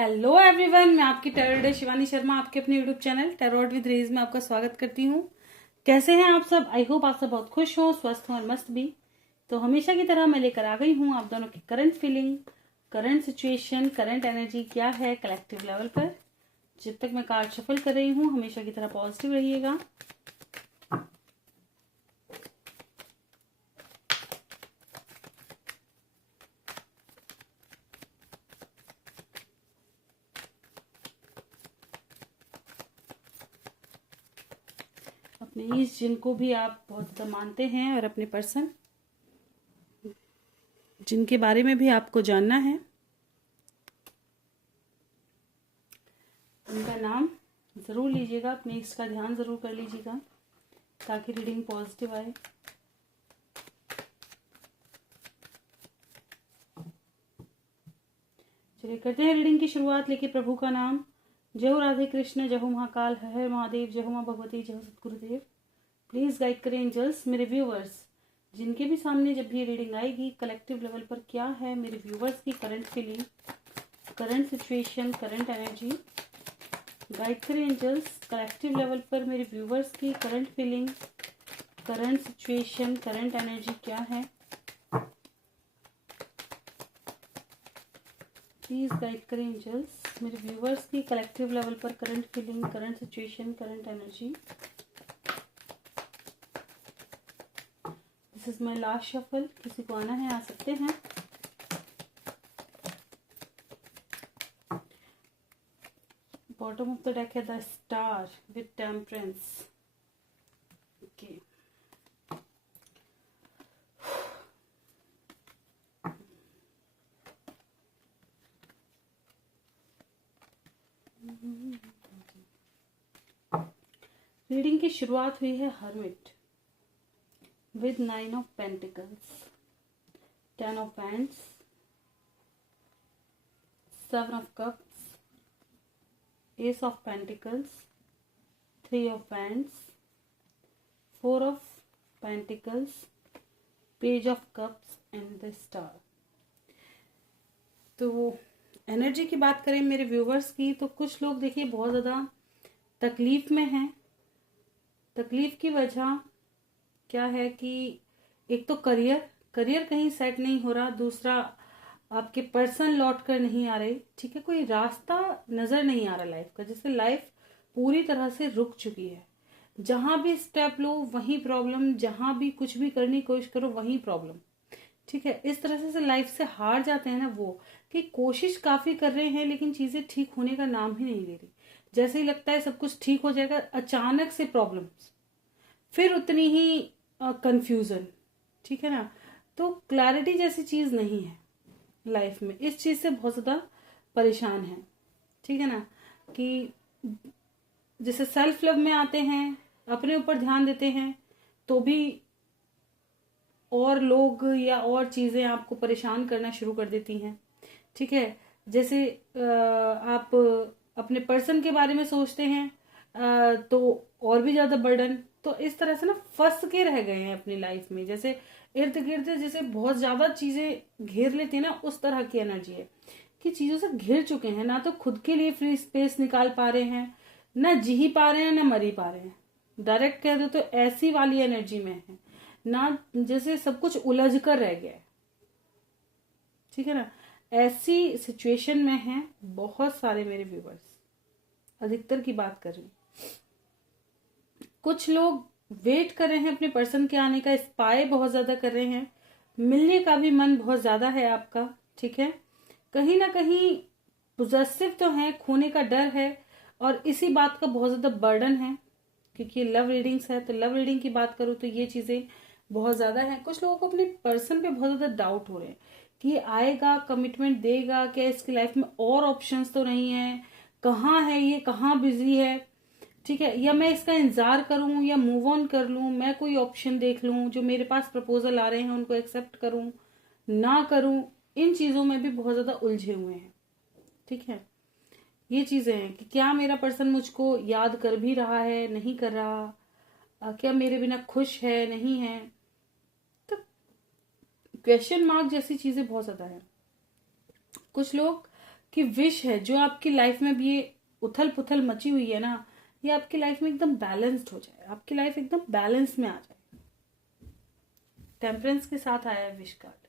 Hello everyone, मैं आपकी tarot Shivani Sharma आपके अपने यूट्यूब चैनल टैरोट विद रेज में आपका स्वागत करती हूँ। कैसे हैं आप सब? आई होप आप सब बहुत खुश हो, स्वस्थ हो और मस्त भी। तो हमेशा की तरह मैं लेकर आ गई हूँ आप दोनों की current feeling, current situation, current energy क्या है कलेक्टिव लेवल पर। जब तक मैं कार्ड शफल कर रही हूँ हमेशा की तरह पॉजिटिव रहिएगा। अपने इस जिनको भी आप बहुत ज़्यादा मानते हैं और अपने पर्सन जिनके बारे में भी आपको जानना है, उनका नाम ज़रूर लीजिएगा। अपने इसका ध्यान ज़रूर कर लीजिएगा ताकि रीडिंग पॉजिटिव आए। चलिए करते हैं रीडिंग की शुरुआत। लेके प्रभु का नाम। जय हो राधे कृष्ण, जय हो महाकाल, हर हर महादेव, जय हो माँ भगवती, जय हो सतगुरुदेव। प्लीज गाइड करें एंजल्स। मेरे व्यूवर्स जिनके भी सामने जब भी रीडिंग आएगी कलेक्टिव लेवल पर क्या है मेरे व्यूवर्स की current feeling, current situation, current energy. Guide करें एंजल्स कलेक्टिव लेवल पर मेरे व्यूवर्स की current feeling, current situation, current energy क्या है। प्लीज गाइड करें एंजल्स मेरे व्यूवर्स की कलेक्टिव लेवल पर current feeling, current situation, current energy. This is my last shuffle. किसी को आना है आ सकते हैं। बॉटम ऑफ द डेक है the star with temperance. Okay, reading की शुरुआत हुई है hermit with 9 of pentacles, 10 of wands, 7 of cups, S of pentacles, 3 of wands, 4 of pentacles, page of cups and the star. तो energy की बात करें मेरे व्यूवर्स की तो कुछ लोग देखिए बहुत ज़्यादा तकलीफ में हैं। तकलीफ की वजह क्या है कि एक तो करियर कहीं सेट नहीं हो रहा, दूसरा आपके पर्सन लौट कर नहीं आ रहे। ठीक है, कोई रास्ता नजर नहीं आ रहा लाइफ का, जैसे लाइफ पूरी तरह से रुक चुकी है। जहां भी स्टेप लो वहीं प्रॉब्लम, जहां भी कुछ भी करने की कोशिश करो वहीं प्रॉब्लम। ठीक है, इस तरह से लाइफ से हार जाते हैं ना वो, कि कोशिश काफी कर रहे हैं लेकिन चीजें ठीक होने का नाम ही नहीं ले रही। जैसे ही लगता है सब कुछ ठीक हो जाएगा, अचानक से प्रॉब्लम्स, फिर उतनी ही कंफ्यूजन। ठीक है ना, तो क्लैरिटी जैसी चीज नहीं है लाइफ में। इस चीज से बहुत ज्यादा परेशान है। ठीक है ना, कि जैसे सेल्फ लव में आते हैं, अपने ऊपर ध्यान देते हैं, तो भी और लोग या और चीजें आपको परेशान करना शुरू कर देती हैं। ठीक है, जैसे आप अपने पर्सन के बारे में सोचते हैं तो और भी ज्यादा बर्डन। तो इस तरह से ना फंस के रह गए हैं अपनी लाइफ में, जैसे इर्द गिर्द जैसे बहुत ज्यादा चीजें घेर लेती है ना, उस तरह की एनर्जी है कि चीजों से घिर चुके हैं। ना तो खुद के लिए फ्री स्पेस निकाल पा रहे हैं, ना जी ही पा रहे हैं, ना मर ही पा रहे हैं। डायरेक्ट कह दो तो ऐसी वाली एनर्जी में है ना, जैसे सब कुछ उलझ कर रह गया है। ठीक है ना, ऐसी सिचुएशन में है बहुत सारे मेरे व्यूवर्स, अधिकतर की बात कर रही हूँ। कुछ लोग वेट कर रहे हैं अपने पर्सन के आने का, स्पाई बहुत ज्यादा कर रहे हैं, मिलने का भी मन बहुत ज्यादा है आपका। ठीक है, कहीं ना कहीं पोजेसिव तो है, खोने का डर है और इसी बात का बहुत ज्यादा बर्डन है, क्योंकि लव रीडिंग्स है। तो लव रीडिंग की बात करूँ तो ये चीजें बहुत ज्यादा है। कुछ लोगों को अपने पर्सन पे बहुत ज्यादा डाउट हो रहे हैं कि आएगा, कमिटमेंट देगा क्या, इसकी लाइफ में और ऑप्शंस तो नहीं है, कहाँ है ये, कहाँ बिजी है। ठीक है, या मैं इसका इंतजार करूं या मूव ऑन कर लूं, मैं कोई ऑप्शन देख लूं, जो मेरे पास प्रपोजल आ रहे हैं उनको एक्सेप्ट करूं ना करूं, इन चीजों में भी बहुत ज्यादा उलझे हुए हैं। ठीक है, ये चीजें हैं कि क्या मेरा पर्सन मुझको याद कर भी रहा है, नहीं कर रहा, क्या मेरे बिना खुश है, नहीं है। तो क्वेश्चन मार्क जैसी चीजें बहुत ज्यादा है। कुछ लोग कि विश है जो आपकी लाइफ में भी ये उथल पुथल मची हुई है ना, ये आपकी लाइफ में एकदम बैलेंस्ड हो जाए, आपकी लाइफ एकदम बैलेंस में आ जाए। टेम्परेंस के साथ आया है विश कार्ड।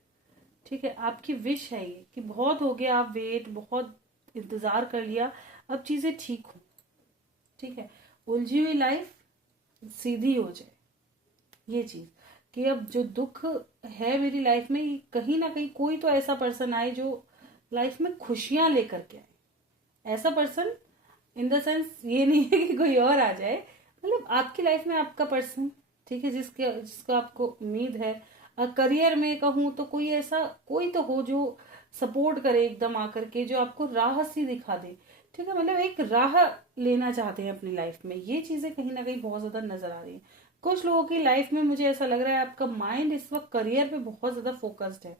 ठीक है, आपकी विश है ये कि बहुत हो गया, आप वेट बहुत इंतजार कर लिया, अब चीजें ठीक हो। ठीक है, उलझी हुई लाइफ सीधी हो जाए, ये चीज कि अब जो दुख है मेरी लाइफ में, कहीं ना कहीं कोई तो ऐसा पर्सन आए जो लाइफ में खुशियां लेकर के आए। ऐसा पर्सन इन द सेंस ये नहीं है कि कोई और आ जाए, मतलब आपकी लाइफ में आपका पर्सन, ठीक है, जिसका आपको उम्मीद है। करियर में कहूँ तो कोई ऐसा कोई तो हो जो सपोर्ट करे एकदम आकर के, जो आपको राह सी दिखा दे। ठीक है, मतलब एक राह लेना चाहते हैं अपनी लाइफ में, ये चीजें कहीं ना कहीं बहुत ज्यादा नजर आ रही है। कुछ लोगों की लाइफ में मुझे ऐसा लग रहा है आपका माइंड इस वक्त करियर पे बहुत ज्यादा फोकस्ड है,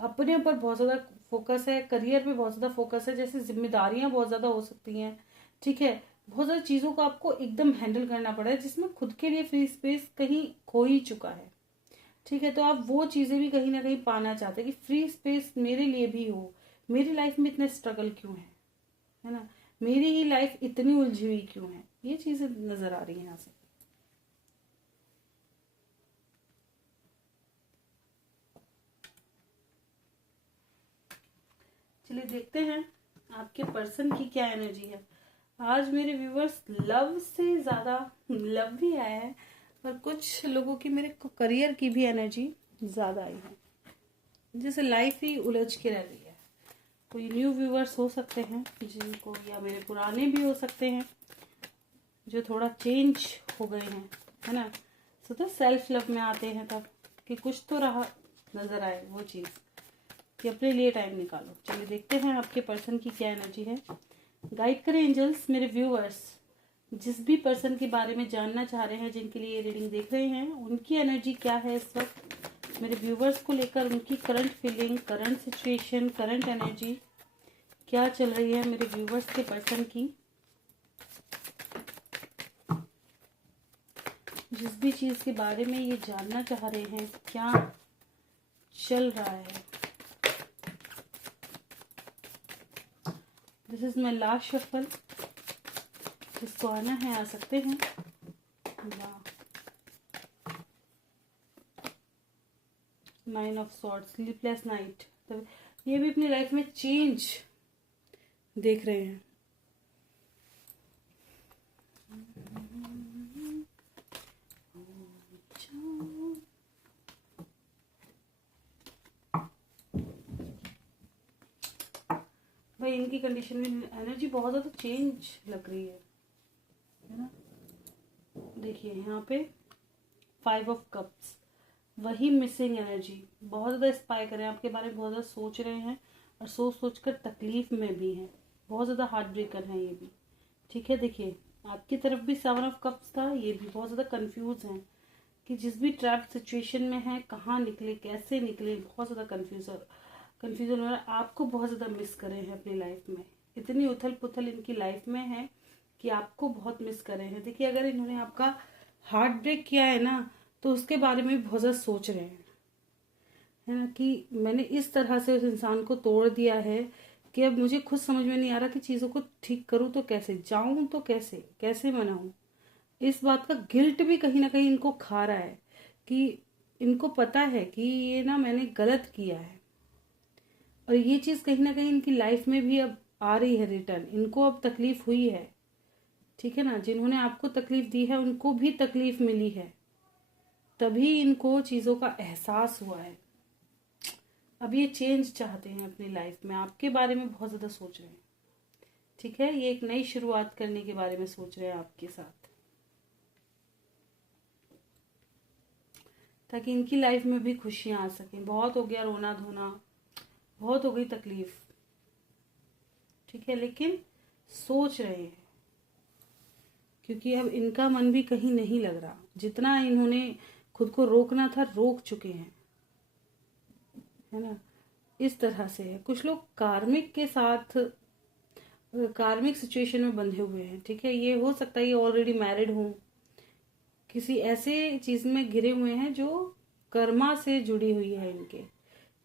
अपने ऊपर बहुत ज्यादा फोकस है, करियर पे बहुत ज्यादा फोकस है, जैसे जिम्मेदारियां बहुत ज्यादा हो सकती हैं। ठीक है, बहुत सारी चीजों को आपको एकदम हैंडल करना पड़ा है, जिसमें खुद के लिए फ्री स्पेस कहीं खो ही चुका है। ठीक है, तो आप वो चीजें भी कहीं ना कहीं पाना चाहते हैं कि फ्री स्पेस मेरे लिए भी हो, मेरी लाइफ में इतना स्ट्रगल क्यों है ना, मेरी ही लाइफ इतनी उलझी हुई क्यों है, ये चीजें नजर आ रही है यहाँ से। चलिए देखते हैं आपके पर्सन की क्या एनर्जी है। आज मेरे व्यूवर्स लव से ज्यादा लव भी आया है, पर कुछ लोगों की मेरे को करियर की भी एनर्जी ज्यादा आई है, जैसे लाइफ ही उलझ के रह रही है। कोई न्यू व्यूवर्स हो सकते हैं जिनको, या मेरे पुराने भी हो सकते हैं जो थोड़ा चेंज हो गए हैं, है ना। तो सेल्फ लव में आते हैं तब कि कुछ तो रहा नजर आए वो चीज, कि अपने लिए टाइम निकालो। चलिए देखते हैं आपके पर्सन की क्या एनर्जी है। गाइड करें एंजल्स मेरे व्यूअर्स, जिस भी पर्सन के बारे में जानना चाह रहे हैं, जिनके लिए रीडिंग देख रहे हैं, उनकी एनर्जी क्या है इस वक्त मेरे व्यूवर्स को लेकर, उनकी current feeling, current situation, current energy क्या चल रही है मेरे व्यूवर्स के पर्सन की। जिस भी चीज के बारे में ये जानना चाह रहे हैं, क्या चल रहा है। This is my last shuffle, जिसको आना है आ सकते हैं। Nine of swords, sleepless night, तो ये भी अपनी लाइफ में चेंज देख रहे हैं। भाई इनकी कंडीशन में एनर्जी बहुत ज्यादा चेंज लग रही है ना। देखिए यहाँ पे 5 ऑफ कप्स, वही मिसिंग एनर्जी, बहुत ज्यादा स्पाई कर रहे हैं आपके बारे में, बहुत ज्यादा सोच रहे हैं और सोच सोच कर तकलीफ में भी हैं, बहुत ज्यादा हार्ट ब्रेकर है ये भी। ठीक है, देखिए आपकी तरफ भी 7 ऑफ कप्स था, ये भी बहुत ज्यादा कंफ्यूज हैं कि जिस भी ट्रैप सिचुएशन में है कहाँ निकले, कैसे निकले, बहुत ज्यादा कंफ्यूजन हो रहा है। आपको बहुत ज्यादा मिस कर रहे हैं अपनी लाइफ में, इतनी उथल पुथल इनकी लाइफ में है कि आपको बहुत मिस कर रहे हैं। देखिए अगर इन्होंने आपका हार्ट ब्रेक किया है ना, तो उसके बारे में बहुत ज्यादा सोच रहे हैं, है ना, कि मैंने इस तरह से उस इंसान को तोड़ दिया है कि अब मुझे खुद समझ में नहीं आ रहा कि चीजों को ठीक करूं तो कैसे, जाऊं तो कैसे, कैसे मनाऊं। इस बात का गिल्ट भी कहीं ना कहीं इनको खा रहा है कि इनको पता है कि ये ना मैंने गलत किया है, और ये चीज कहीं ना कहीं इनकी लाइफ में भी अब आ रही है रिटर्न, इनको अब तकलीफ हुई है। ठीक है ना, जिन्होंने आपको तकलीफ दी है उनको भी तकलीफ मिली है, तभी इनको चीजों का एहसास हुआ है। अब ये चेंज चाहते हैं अपनी लाइफ में, आपके बारे में बहुत ज्यादा सोच रहे हैं। ठीक है, ये एक नई शुरुआत करने के बारे में सोच रहे हैं आपके साथ, ताकि इनकी लाइफ में भी खुशियां आ सकें। बहुत हो गया रोना धोना, बहुत हो गई तकलीफ। ठीक है, लेकिन सोच रहे हैं क्योंकि अब इनका मन भी कहीं नहीं लग रहा, जितना इन्होंने खुद को रोकना था रोक चुके हैं, है ना। इस तरह से है, कुछ लोग कार्मिक के साथ कार्मिक सिचुएशन में बंधे हुए हैं। ठीक है, ये हो सकता है ये ऑलरेडी मैरिड हो, किसी ऐसे चीज में घिरे हुए हैं जो कर्मा से जुड़ी हुई है इनके,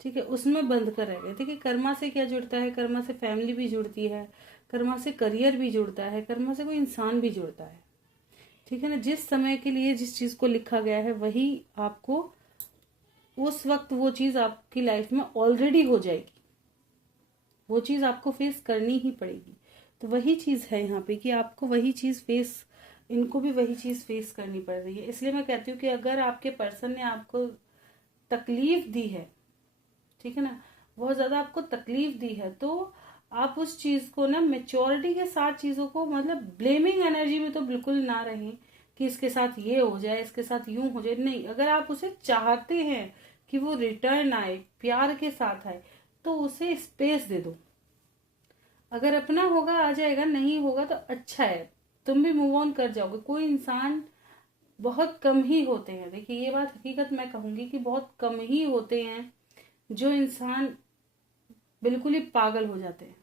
ठीक है, उसमें बंध कर रह गए। देखिए कर्मा से क्या जुड़ता है, कर्मा से फैमिली भी जुड़ती है, कर्मा से करियर भी जुड़ता है, कर्मा से कोई इंसान भी जुड़ता है। ठीक है ना, जिस समय के लिए जिस चीज को लिखा गया है वही आपको उस वक्त वो चीज आपकी लाइफ में ऑलरेडी हो जाएगी, वो चीज आपको फेस करनी ही पड़ेगी। तो वही चीज है यहाँ पे कि आपको वही चीज फेस, इनको भी वही चीज फेस करनी पड़ रही है। इसलिए मैं कहती हूँ कि अगर आपके पर्सन ने आपको तकलीफ दी है, ठीक है ना, बहुत ज्यादा आपको तकलीफ दी है, तो आप उस चीज को ना मेच्योरिटी के साथ चीजों को, मतलब ब्लेमिंग एनर्जी में तो बिल्कुल ना रहें कि इसके साथ ये हो जाए, इसके साथ यूं हो जाए। नहीं, अगर आप उसे चाहते हैं कि वो रिटर्न आए, प्यार के साथ आए, तो उसे स्पेस दे दो। अगर अपना होगा आ जाएगा, नहीं होगा तो अच्छा है, तुम भी मूव ऑन कर जाओगे। कोई इंसान, बहुत कम ही होते हैं, देखिए ये बात हकीकत मैं कहूंगी कि बहुत कम ही होते हैं जो इंसान बिल्कुल ही पागल हो जाते हैं।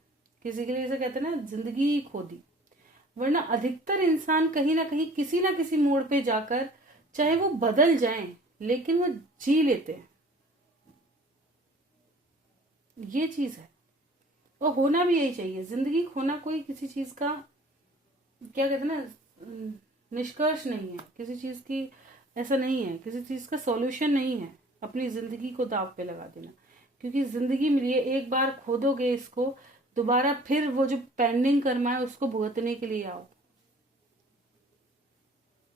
किसी के लिए जैसे कहते हैं ना, जिंदगी ही खो दी। वरना अधिकतर इंसान कहीं ना किसी मोड़ पे जाकर, चाहे वो बदल जाएं, लेकिन वो जी लेते हैं। ये चीज है, और होना भी यही चाहिए। जिंदगी खोना कोई किसी चीज का, क्या कहते हैं ना, निष्कर्ष नहीं है किसी चीज की, ऐसा नहीं है, किसी चीज का सॉल्यूशन नहीं है अपनी जिंदगी को दाव पे लगा देना। क्योंकि जिंदगी मिली है, एक बार खो दोगे इसको, दोबारा फिर वो जो पेंडिंग कर्मा है उसको भुगतने के लिए आओ।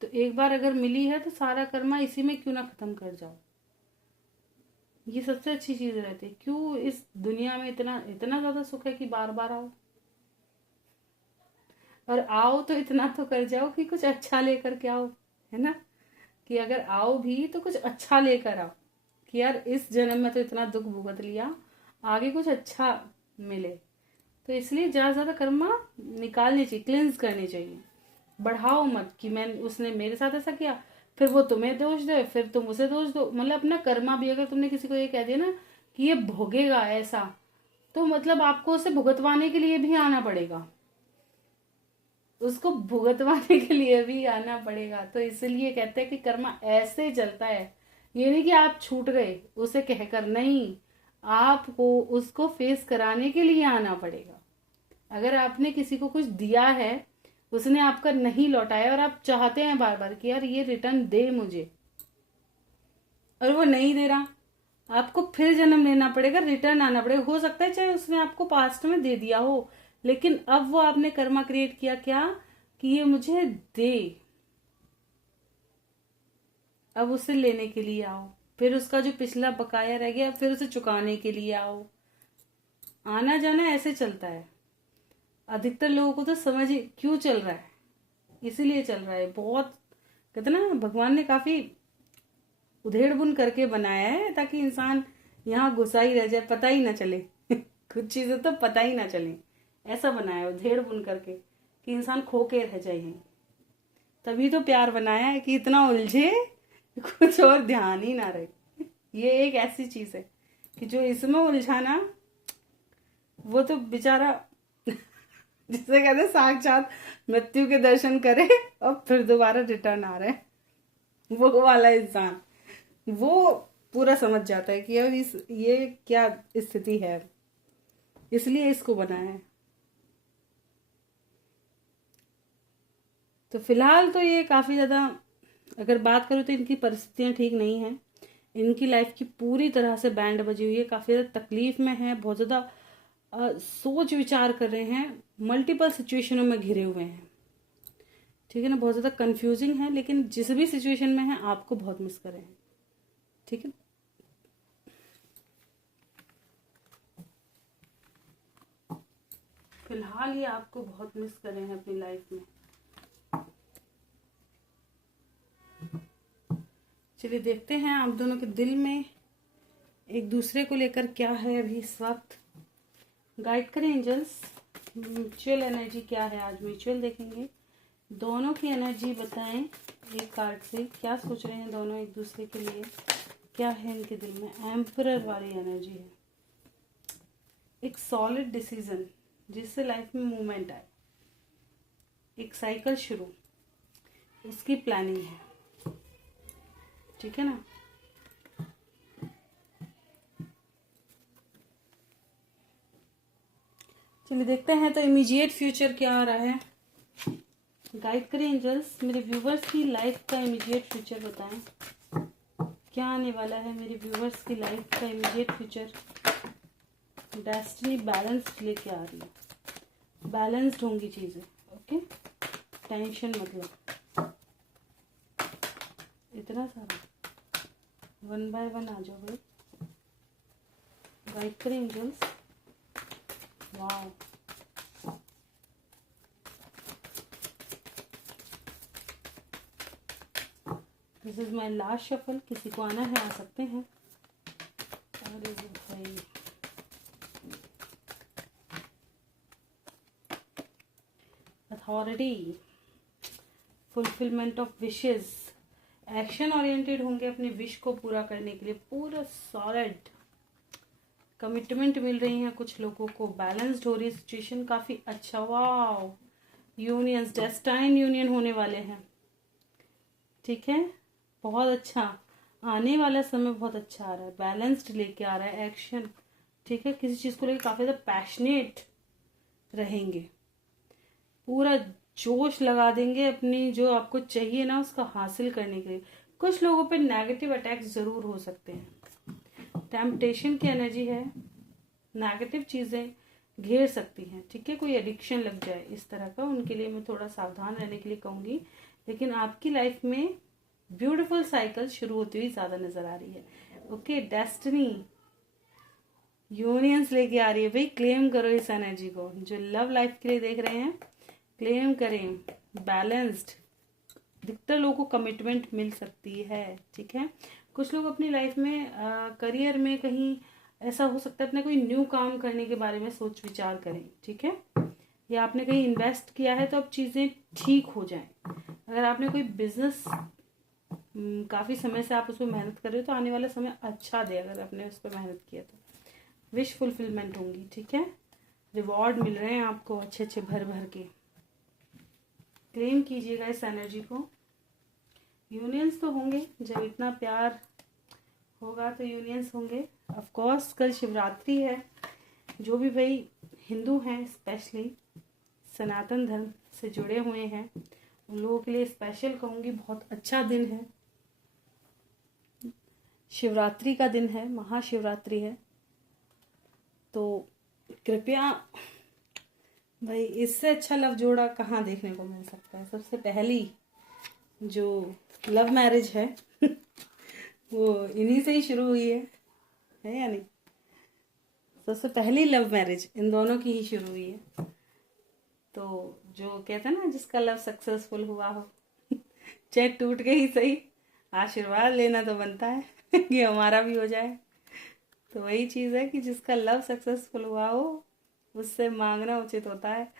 तो एक बार अगर मिली है तो सारा कर्मा इसी में क्यों ना खत्म कर जाओ। ये सबसे अच्छी चीज रहती है। क्यों इस दुनिया में इतना इतना ज्यादा सुख है कि बार बार आओ, और आओ तो इतना तो कर जाओ कि कुछ अच्छा लेकर के आओ, है ना। कि अगर आओ भी तो कुछ अच्छा लेकर आओ, कि यार इस जन्म में तो इतना दुख भुगत लिया, आगे कुछ अच्छा मिले। तो इसलिए ज्यादा ज्यादा कर्मा निकालनी चाहिए, क्लिंस करनी चाहिए। बढ़ाओ मत कि मैं, उसने मेरे साथ ऐसा किया, फिर वो तुम्हें दोष दे, फिर तुम उसे दोष दो। मतलब अपना कर्मा भी, अगर तुमने किसी को ये कह दिया ना कि ये भोगेगा ऐसा, तो मतलब आपको उसे भुगतवाने के लिए भी आना पड़ेगा, उसको भुगतवाने के लिए भी आना पड़ेगा। तो इसलिए कहते हैं कि कर्मा ऐसे चलता है। ये नहीं कि आप छूट गए उसे कहकर, नहीं, आपको उसको फेस कराने के लिए आना पड़ेगा। अगर आपने किसी को कुछ दिया है, उसने आपका नहीं लौटाया, और आप चाहते हैं बार बार कि यार ये रिटर्न दे मुझे, और वो नहीं दे रहा, आपको फिर जन्म लेना पड़ेगा, रिटर्न आना पड़ेगा। हो सकता है चाहे उसने आपको पास्ट में दे दिया हो, लेकिन अब वो आपने कर्मा क्रिएट किया क्या कि ये मुझे दे, अब उसे लेने के लिए आओ। फिर उसका जो पिछला बकाया रह गया फिर उसे चुकाने के लिए आओ। आना जाना ऐसे चलता है। अधिकतर लोगों को तो समझ ही क्यों चल रहा है, इसीलिए चल रहा है। बहुत कहते ना, भगवान ने काफी उधेड़ बुन करके बनाया है ताकि इंसान यहाँ घुसा ही रह जाए, पता ही ना चले कुछ चीजें तो पता ही ना चले, ऐसा बनाया है उधेड़ बुन करके कि इंसान खो के रह जाए यहीं। तभी तो प्यार बनाया है कि इतना उलझे कुछ और ध्यान ही ना रहे। ये एक ऐसी चीज है कि जो इसमें उलझाना, वो तो बेचारा जिसे कहते हैं साक्षात मृत्यु के दर्शन करे और फिर दोबारा रिटर्न आ रहे हैं, वो वाला इंसान वो पूरा समझ जाता है कि अब ये क्या स्थिति है, इसलिए इसको बनाया है। तो फिलहाल तो ये काफी ज्यादा, अगर बात करूँ तो इनकी परिस्थितियां ठीक नहीं है। इनकी लाइफ की पूरी तरह से बैंड बजी हुई है, काफी ज्यादा तकलीफ में है, बहुत ज्यादा सोच विचार कर रहे हैं, मल्टीपल सिचुएशनों में घिरे हुए हैं। ठीक है ना, बहुत ज्यादा कंफ्यूजिंग है, लेकिन जिस भी सिचुएशन में है आपको बहुत मिस कर रहे हैं। ठीक है, फिलहाल ये आपको बहुत मिस कर रहे हैं अपनी लाइफ में। चलिए देखते हैं आप दोनों के दिल में एक दूसरे को लेकर क्या है अभी इस वक्त। गाइड करें एंजल्स, म्यूचुअल एनर्जी क्या है आज। म्यूचुअल देखेंगे, दोनों की एनर्जी बताएं एक कार्ड से, क्या सोच रहे हैं दोनों एक दूसरे के लिए, क्या है इनके दिल में। एम्परर वाली एनर्जी है, एक सॉलिड डिसीजन जिससे लाइफ में मूवमेंट आए, एक साइकिल शुरू, उसकी प्लानिंग है। ठीक है ना, चलिए देखते हैं तो इमीडिएट फ्यूचर क्या आ रहा है। गाइड करें एंजल्स, मेरे व्यूवर्स की लाइफ का इमीडिएट फ्यूचर बताएं, क्या आने वाला है मेरे व्यूवर्स की लाइफ का इमीडिएट फ्यूचर। डेस्टिनी बैलेंस्ड लेके आ रही है, बैलेंस्ड होंगी चीजें, ओके, टेंशन मतलब इतना सारा, वन बाय वन आ जाओ भाई। गाइड करें angels, wow, this is my last shuffle. किसी को आना है आ सकते हैं। अरे भाई authority, fulfilment of wishes, action oriented होंगे अपने विश को पूरा करने के लिए, पूरा सॉलिड कमिटमेंट मिल रही है कुछ लोगों को। बैलेंस्ड हो रही सिचुएशन, काफी अच्छा, वाओ, यूनियंस, डेस्टाइन यूनियन होने वाले हैं, ठीक है, बहुत अच्छा, आने वाला समय बहुत अच्छा आ रहा है, बैलेंस्ड लेके आ रहा है एक्शन, ठीक है, किसी चीज को लेकर काफी ज्यादा पैशनेट रहेंगे, पूरा जोश लगा देंगे अपनी जो आपको चाहिए ना उसका हासिल करने के लिए। कुछ लोगों पे नेगेटिव अटैक्स जरूर हो सकते हैं, टेम्पटेशन की एनर्जी है, नेगेटिव चीजें घेर सकती हैं, ठीक है, कोई एडिक्शन लग जाए इस तरह का, उनके लिए मैं थोड़ा सावधान रहने के लिए कहूंगी। लेकिन आपकी लाइफ में ब्यूटीफुल साइकिल शुरू होती हुई ज्यादा नजर आ रही है, ओके। डेस्टिनी यूनियंस लेके आ रही है भाई, क्लेम करो इस एनर्जी को, जो लव लाइफ के लिए देख रहे हैं क्लेम करें। बैलेंस्ड, अधिकतर लोगों को कमिटमेंट मिल सकती है, ठीक है। कुछ लोग अपनी लाइफ में करियर में कहीं ऐसा हो सकता है अपने कोई न्यू काम करने के बारे में सोच विचार करें, ठीक है, या आपने कहीं इन्वेस्ट किया है तो अब चीजें ठीक हो जाएं। अगर आपने कोई बिजनेस काफी समय से आप उस पर मेहनत कर रहे हो तो आने वाला समय अच्छा दे, अगर आपने उस पर मेहनत किया तो विश फुलफिलमेंट होंगी, ठीक है, रिवॉर्ड मिल रहे हैं आपको अच्छे अच्छे भर भर के। क्लेम कीजिएगा इस एनर्जी को। यूनियंस तो होंगे, जब इतना प्यार होगा तो यूनियंस होंगे। ऑफ कोर्स कल शिवरात्रि है, जो भी भाई हिंदू हैं स्पेशली सनातन धर्म से जुड़े हुए हैं उन लोगों के लिए स्पेशल कहूंगी, बहुत अच्छा दिन है, शिवरात्रि का दिन है, महाशिवरात्रि है, तो कृपया भाई इससे अच्छा लव जोड़ा कहाँ देखने को मिल सकता है। सबसे पहली जो लव मैरिज है वो इन्हीं से ही शुरू हुई है या नहीं? सबसे पहली लव मैरिज इन दोनों की ही शुरू हुई है। तो जो कहते हैं ना जिसका लव सक्सेसफुल हुआ हो चाहे टूट के ही सही, आशीर्वाद लेना तो बनता है कि हमारा भी हो जाए। तो वही चीज है कि जिसका लव सक्सेसफुल हुआ हो उससे मांगना उचित होता है।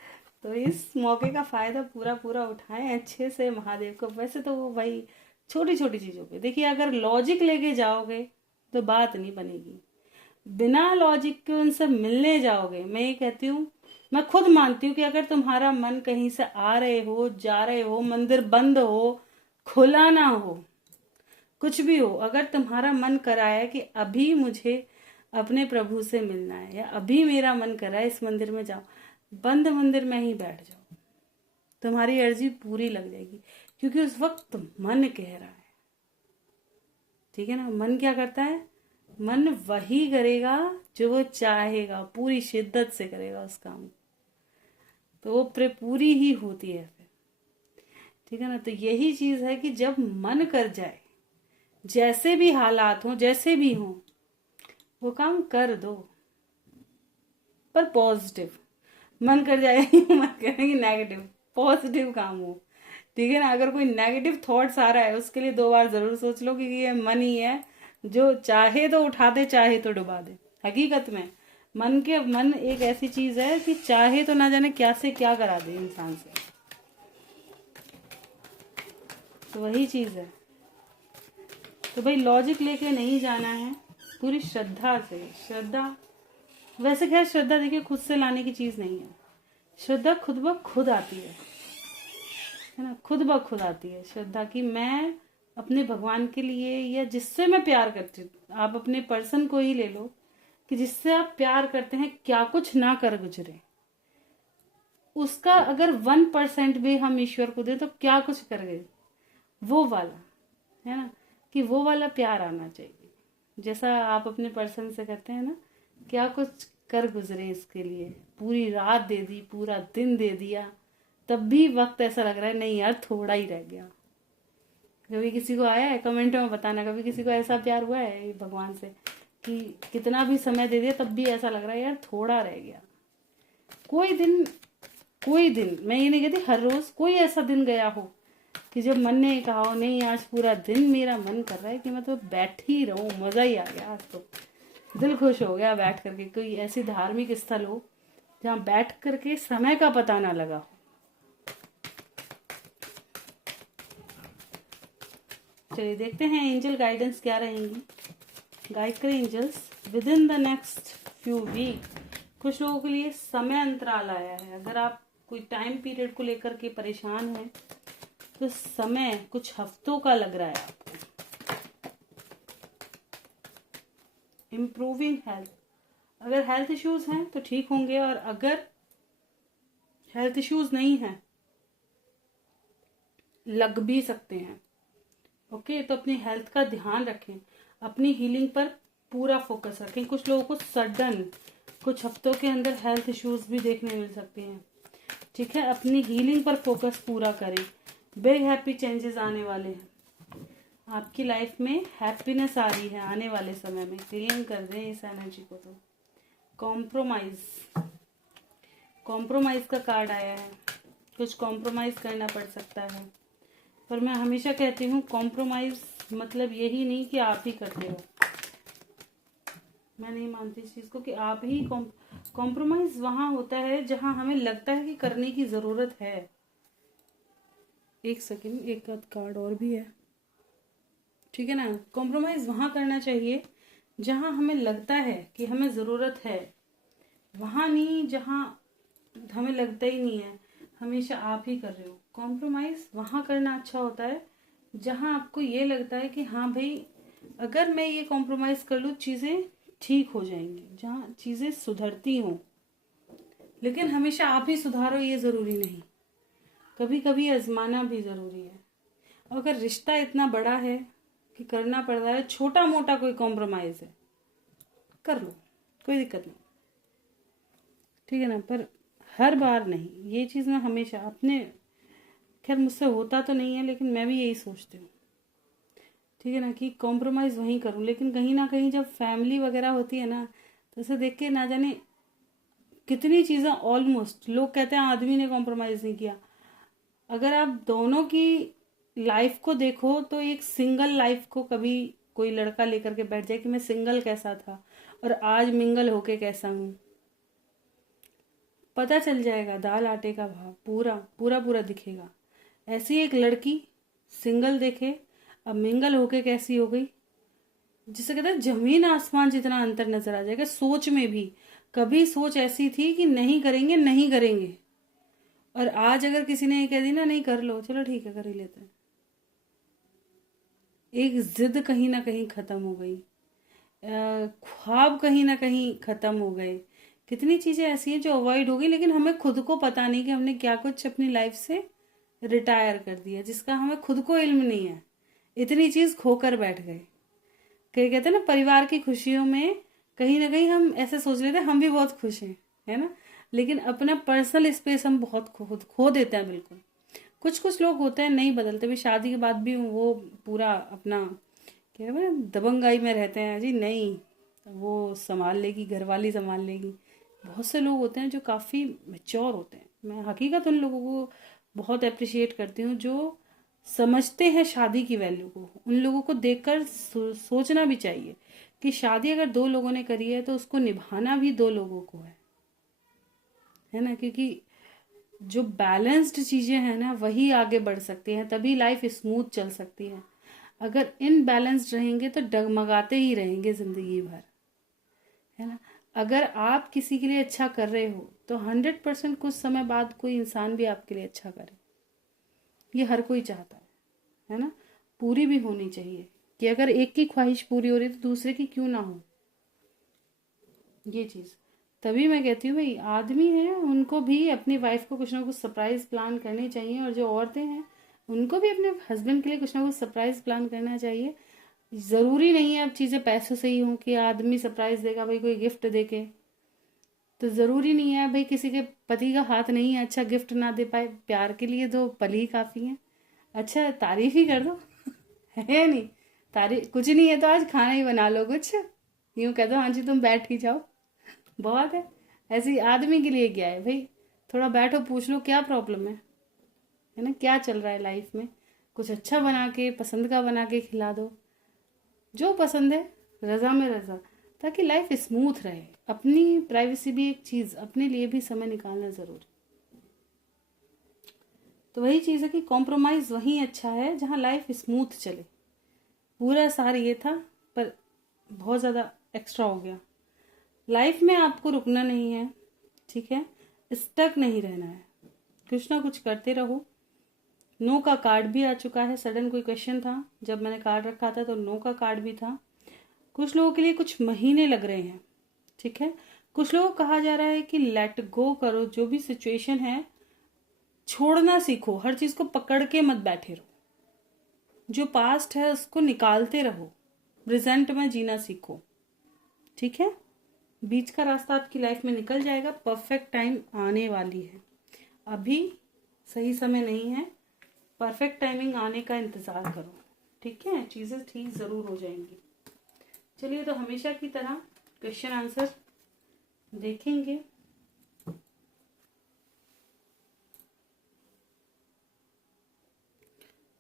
तो इस मौके का फायदा पूरा पूरा उठाएं अच्छे से महादेव को। वैसे तो वो भाई छोटी छोटी चीजों पे देखिए, अगर लॉजिक लेके जाओगे तो बात नहीं बनेगी, बिना लॉजिक के उनसे मिलने जाओगे, मैं ये कहती हूँ, मैं खुद मानती हूँ कि अगर तुम्हारा मन कहीं से आ रहे हो जा रहे हो, मंदिर बंद हो खुला ना हो, कुछ भी हो, अगर तुम्हारा मन करा है कि अभी मुझे अपने प्रभु से मिलना है या अभी मेरा मन कर रहा है इस मंदिर में जाओ, बंद मंदिर में ही बैठ जाओ, तुम्हारी अर्जी पूरी लग जाएगी। क्योंकि उस वक्त मन कह रहा है, ठीक है ना, मन क्या करता है, मन वही करेगा जो वो चाहेगा, पूरी शिद्दत से करेगा उस काम, तो वो पूरी ही होती है फिर, ठीक है ना। तो यही चीज है कि जब मन कर जाए, जैसे भी हालात हो जैसे भी हो, वो काम कर दो, पर पॉजिटिव। मन कर जाए मन करें कि नेगेटिव, पॉजिटिव काम हो, ठीक है ना। अगर कोई नेगेटिव थॉट्स आ रहा है उसके लिए 2 बार जरूर सोच लो कि ये मन ही है जो चाहे तो उठा दे चाहे तो डुबा दे। हकीकत में मन एक ऐसी चीज है कि चाहे तो ना जाने क्या से क्या करा दे इंसान से, तो वही चीज है। तो भाई लॉजिक लेके नहीं जाना है, पूरी श्रद्धा से। श्रद्धा वैसे खैर श्रद्धा देखिए खुद से लाने की चीज नहीं है, श्रद्धा खुद ब खुद आती है ना, खुद ब खुद आती है श्रद्धा की। मैं अपने भगवान के लिए या जिससे मैं प्यार करती हूँ, आप अपने पर्सन को ही ले लो कि जिससे आप प्यार करते हैं, क्या कुछ ना कर गुजरे, उसका अगर 1% भी हम ईश्वर को दें तो क्या कुछ कर गए, वो वाला, है ना, कि वो वाला प्यार आना चाहिए, जैसा आप अपने पर्सन से करते हैं ना, क्या कुछ कर गुजरे इसके लिए, पूरी रात दे दी, पूरा दिन दे दिया, तब भी वक्त ऐसा लग रहा है नहीं यार थोड़ा ही रह गया। कभी किसी को आया है, कमेंट में बताना, कभी किसी को ऐसा प्यार हुआ है भगवान से कि कितना भी समय दे दिया तब भी ऐसा लग रहा है यार थोड़ा रह गया। कोई दिन, कोई दिन, मैं ये नहीं कहती हर रोज, कोई ऐसा दिन गया हो कि जब मन ने कहा हो नहीं आज पूरा दिन मेरा मन कर रहा है कि मैं तो बैठ ही रहूं, मजा ही आ गया, आज तो दिल खुश हो गया बैठ करके। कोई ऐसी धार्मिक स्थल हो जहाँ बैठ करके समय का पता ना लगा हो। चलिए देखते हैं एंजल गाइडेंस क्या रहेंगी, गाइड करें angels within the next few week. कुछ लोगों के लिए समय अंतराल आया है, अगर आप कोई टाइम पीरियड को लेकर के परेशान हैं तो समय कुछ हफ्तों का लग रहा है आपको। इम्प्रूविंग हेल्थ, अगर हेल्थ इश्यूज हैं तो ठीक होंगे, और अगर हेल्थ इश्यूज नहीं हैं, लग भी सकते हैं, ओके, तो अपनी हेल्थ का ध्यान रखें, अपनी हीलिंग पर पूरा फोकस रखें। कुछ लोगों को सडन कुछ हफ्तों के अंदर हेल्थ इश्यूज भी देखने मिल सकते हैं, ठीक है, अपनी हीलिंग पर फोकस पूरा करें। बिग हैप्पी चेंजेस आने वाले हैं, आपकी लाइफ में हैप्पीनेस आ रही है आने वाले समय में, क्लीन कर दें इस एनर्जी को। तो कॉम्प्रोमाइज, कॉम्प्रोमाइज का कार्ड आया है, कुछ कॉम्प्रोमाइज करना पड़ सकता है, पर मैं हमेशा कहती हूँ कॉम्प्रोमाइज मतलब यही नहीं कि आप ही करते हो, मैं नहीं मानती इस चीज को कि आप ही कॉम्प्रोमाइज वहां होता है जहां हमें लगता है कि करने की जरूरत है। एक सेकंड, एक आध कार्ड और भी है, ठीक है ना, कॉम्प्रोमाइज वहां करना चाहिए जहां हमें लगता है कि हमें जरूरत है, वहां नहीं जहां हमें लगता ही नहीं है, हमेशा आप ही कर रहे हो। कॉम्प्रोमाइज वहां करना अच्छा होता है जहां आपको ये लगता है कि हाँ भाई अगर मैं ये कॉम्प्रोमाइज कर लूँ चीजें ठीक हो जाएंगी, जहाँ चीजें सुधरती हों, लेकिन हमेशा आप ही सुधारो ये जरूरी नहीं, कभी कभी आजमाना भी जरूरी है। अगर रिश्ता इतना बड़ा है कि करना पड़ रहा है, छोटा मोटा कोई कॉम्प्रोमाइज है कर लो, कोई दिक्कत नहीं, ठीक है ना, पर हर बार नहीं, ये चीज मैं हमेशा अपने, खैर मुझसे होता तो नहीं है लेकिन मैं भी यही सोचती हूँ, ठीक है ना, कि कॉम्प्रोमाइज वहीं करूँ, लेकिन कहीं ना कहीं जब फैमिली वगैरह होती है ना तो उसे देख के ना जाने कितनी चीजें, ऑलमोस्ट लोग कहते हैं आदमी ने कॉम्प्रोमाइज नहीं किया, अगर आप दोनों की लाइफ को देखो तो एक सिंगल लाइफ को कभी कोई लड़का लेकर के बैठ जाए कि मैं सिंगल कैसा था और आज मिंगल होके कैसा हूं, पता चल जाएगा दाल आटे का भाव, पूरा पूरा पूरा दिखेगा। ऐसी एक लड़की सिंगल देखे अब मिंगल होके कैसी हो गई, जिसे कहते हैं जमीन आसमान जितना अंतर नजर आ जाएगा। सोच में भी कभी सोच ऐसी थी कि नहीं करेंगे नहीं करेंगे, और आज अगर किसी ने ये कह दी ना नहीं कर लो, चलो ठीक है कर ही लेते हैं, एक जिद कहीं ना कहीं खत्म हो गई, ख्वाब कहीं ना कहीं खत्म हो गए, कितनी चीजें ऐसी हैं जो अवॉइड हो गई, लेकिन हमें खुद को पता नहीं कि हमने क्या कुछ अपनी लाइफ से रिटायर कर दिया जिसका हमें खुद को इल्म नहीं है, इतनी चीज खोकर बैठ गए। कहीं कहते हैं ना परिवार की खुशियों में कहीं ना कहीं हम ऐसे सोच लेते हैं हम भी बहुत खुश हैं, है ना, लेकिन अपना पर्सनल स्पेस हम बहुत खो देते हैं बिल्कुल। कुछ कुछ लोग होते हैं नहीं बदलते, भी शादी के बाद भी वो पूरा अपना क्या कहते हैं दबंगाई में रहते हैं, जी नहीं वो संभाल लेगी, घरवाली संभाल लेगी। बहुत से लोग होते हैं जो काफ़ी मेच्योर होते हैं, मैं हकीकत उन लोगों को बहुत अप्रिशिएट करती हूँ जो समझते हैं शादी की वैल्यू को। उन लोगों को देखकर सोचना भी चाहिए कि शादी अगर दो लोगों ने करी है तो उसको निभाना भी दो लोगों को है ना, क्योंकि जो बैलेंस्ड चीजें हैं ना वही आगे बढ़ सकती हैं, तभी लाइफ स्मूथ चल सकती है। अगर इनबैलेंस्ड रहेंगे तो डगमगाते ही रहेंगे जिंदगी भर, है ना। अगर आप किसी के लिए अच्छा कर रहे हो तो 100% कुछ समय बाद कोई इंसान भी आपके लिए अच्छा करे, ये हर कोई चाहता है ना, पूरी भी होनी चाहिए कि अगर एक की ख्वाहिश पूरी हो रही है तो दूसरे की क्यों ना हो, ये चीज। तभी मैं कहती हूँ भाई आदमी है उनको भी अपनी वाइफ को कुछ ना कुछ सरप्राइज प्लान करनी चाहिए, और जो औरतें हैं उनको भी अपने हस्बैंड के लिए कुछ ना कुछ सरप्राइज प्लान करना चाहिए। ज़रूरी नहीं है अब चीज़ें पैसों से ही हों कि आदमी सरप्राइज देगा भाई कोई गिफ्ट देके, तो ज़रूरी नहीं है भाई किसी के पति का हाथ नहीं है अच्छा गिफ्ट ना दे पाए, प्यार के लिए तो पल ही काफ़ी है। अच्छा तारीफ ही कर दो है नहीं, तारीफ कुछ नहीं है तो आज खाना ही बना लो कुछ, यूँ कह दो हाँ जी तुम बैठ ही जाओ, बहुत है। ऐसे ही आदमी के लिए क्या है भाई, थोड़ा बैठो पूछ लो क्या प्रॉब्लम है ना, क्या चल रहा है लाइफ में, कुछ अच्छा बना के पसंद का बना के खिला दो, जो पसंद है रजा में रजा, ताकि लाइफ स्मूथ रहे। अपनी प्राइवेसी भी एक चीज़, अपने लिए भी समय निकालना ज़रूरी। तो वही चीज़ है कि कॉम्प्रोमाइज़ वहीं अच्छा है जहाँ लाइफ स्मूथ चले। पूरा सार ये था पर बहुत ज़्यादा एक्स्ट्रा हो गया। लाइफ में आपको रुकना नहीं है, ठीक है, स्टक नहीं रहना है, कुछ ना कुछ करते रहो। नो का कार्ड भी आ चुका है, सडन कोई क्वेश्चन था जब मैंने कार्ड रखा था तो नो का कार्ड भी था। कुछ लोगों के लिए कुछ महीने लग रहे हैं, ठीक है। कुछ लोगों को कहा जा रहा है कि लेट गो करो, जो भी सिचुएशन है छोड़ना सीखो, हर चीज को पकड़ के मत बैठे रहो, जो पास्ट है उसको निकालते रहो, प्रेजेंट में जीना सीखो, ठीक है। बीच का रास्ता आपकी लाइफ में निकल जाएगा, परफेक्ट टाइम आने वाली है, अभी सही समय नहीं है, परफेक्ट टाइमिंग आने का इंतजार करो, ठीक है, चीजें ठीक जरूर हो जाएंगी। चलिए तो हमेशा की तरह क्वेश्चन आंसर देखेंगे।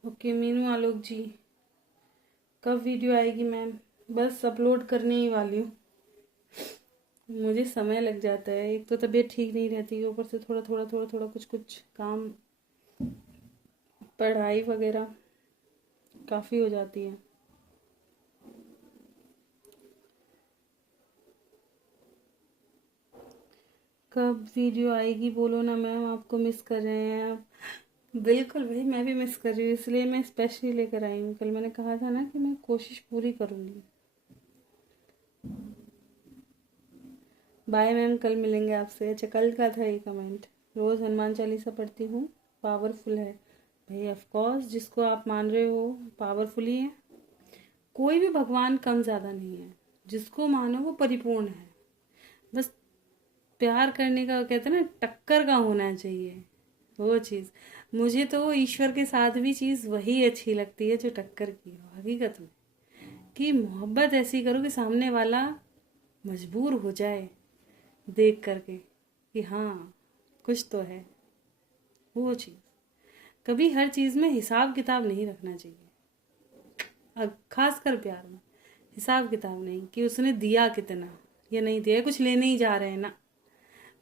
ओके मीनू आलोक जी, कब वीडियो आएगी मैम? बस अपलोड करने ही वाली हूँ, मुझे समय लग जाता है, एक तो तबीयत ठीक नहीं रहती, ऊपर से थोड़ा कुछ काम पढ़ाई वगैरह काफ़ी हो जाती है। कब वीडियो आएगी बोलो ना मैम, आपको मिस कर रहे हैं आप। बिल्कुल भाई मैं भी मिस कर रही हूँ, इसलिए मैं स्पेशली लेकर आई हूँ। कल मैंने कहा था ना कि मैं कोशिश पूरी करूँगी। बाय मैम, कल मिलेंगे आपसे। अच्छा कल का था ये कमेंट, रोज़ हनुमान चालीसा पढ़ती हूँ, पावरफुल है भाई। ऑफ कोर्स जिसको आप मान रहे हो पावरफुल ही है, कोई भी भगवान कम ज़्यादा नहीं है, जिसको मानो वो परिपूर्ण है। बस प्यार करने का कहते हैं ना, टक्कर का होना चाहिए वो चीज़। मुझे तो ईश्वर के साथ भी चीज़ वही अच्छी लगती है जो टक्कर की हो हकीकत में, कि मोहब्बत ऐसी करो कि सामने वाला मजबूर हो जाए देख करके कि हाँ कुछ तो है, वो चीज़। कभी हर चीज़ में हिसाब किताब नहीं रखना चाहिए, खासकर प्यार में हिसाब किताब नहीं कि उसने दिया कितना या नहीं दिया, कुछ लेने ही जा रहे हैं ना।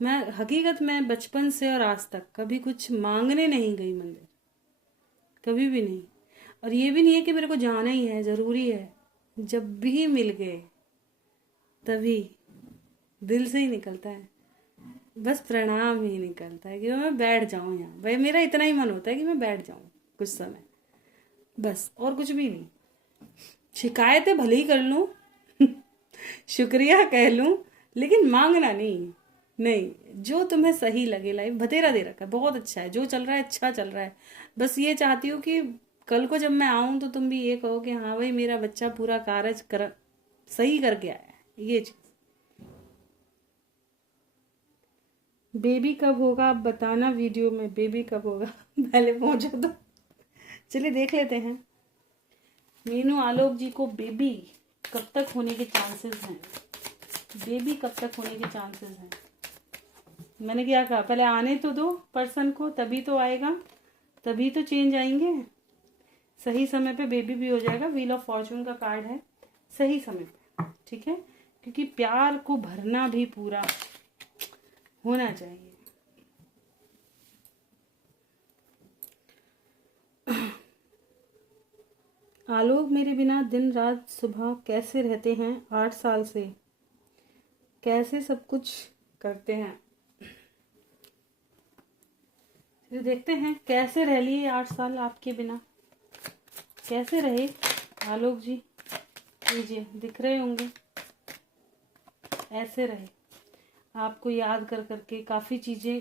मैं हकीकत में बचपन से और आज तक कभी कुछ मांगने नहीं गई मंदिर, कभी भी नहीं। और ये भी नहीं है कि मेरे को जाना ही है, ज़रूरी है, जब भी मिल गए तभी दिल से ही निकलता है, बस प्रणाम ही निकलता है कि मैं बैठ जाऊं यहाँ। भाई मेरा इतना ही मन होता है कि मैं बैठ जाऊं कुछ समय, बस, और कुछ भी नहीं। शिकायतें भले ही कर लूं शुक्रिया कह लूं, लेकिन मांगना नहीं। नहीं, जो तुम्हें सही लगे, लाइफ बतेरा दे रखा है, बहुत अच्छा है, जो चल रहा है अच्छा चल रहा है। बस ये चाहती हूँ कि कल को जब मैं आऊं तो तुम भी ये कहो कि हाँ भाई मेरा बच्चा पूरा कार्य कर सही करके आया है, ये चीज। बेबी कब होगा आप बताना वीडियो में, बेबी कब होगा पहले पहुंचो तो। चलिए देख लेते हैं मीनू आलोक जी को बेबी कब तक होने के चांसेस हैं, बेबी कब तक होने के चांसेस हैं। मैंने क्या कहा, पहले आने तो दो पर्सन को, तभी तो आएगा, तभी तो चेंज आएंगे। सही समय पे बेबी भी हो जाएगा, व्हील ऑफ फॉर्चून का कार्ड है, सही समय पे, ठीक है। क्योंकि प्यार को भरना भी पूरा होना चाहिए। आलोक मेरे बिना दिन रात सुबह कैसे रहते हैं, 8 साल से कैसे सब कुछ करते हैं। फिर देखते हैं कैसे रह लिए 8 साल आपके बिना, कैसे रहे आलोक जी। लीजिए दिख रहे होंगे, ऐसे रहे। आपको याद कर करके काफ़ी चीज़ें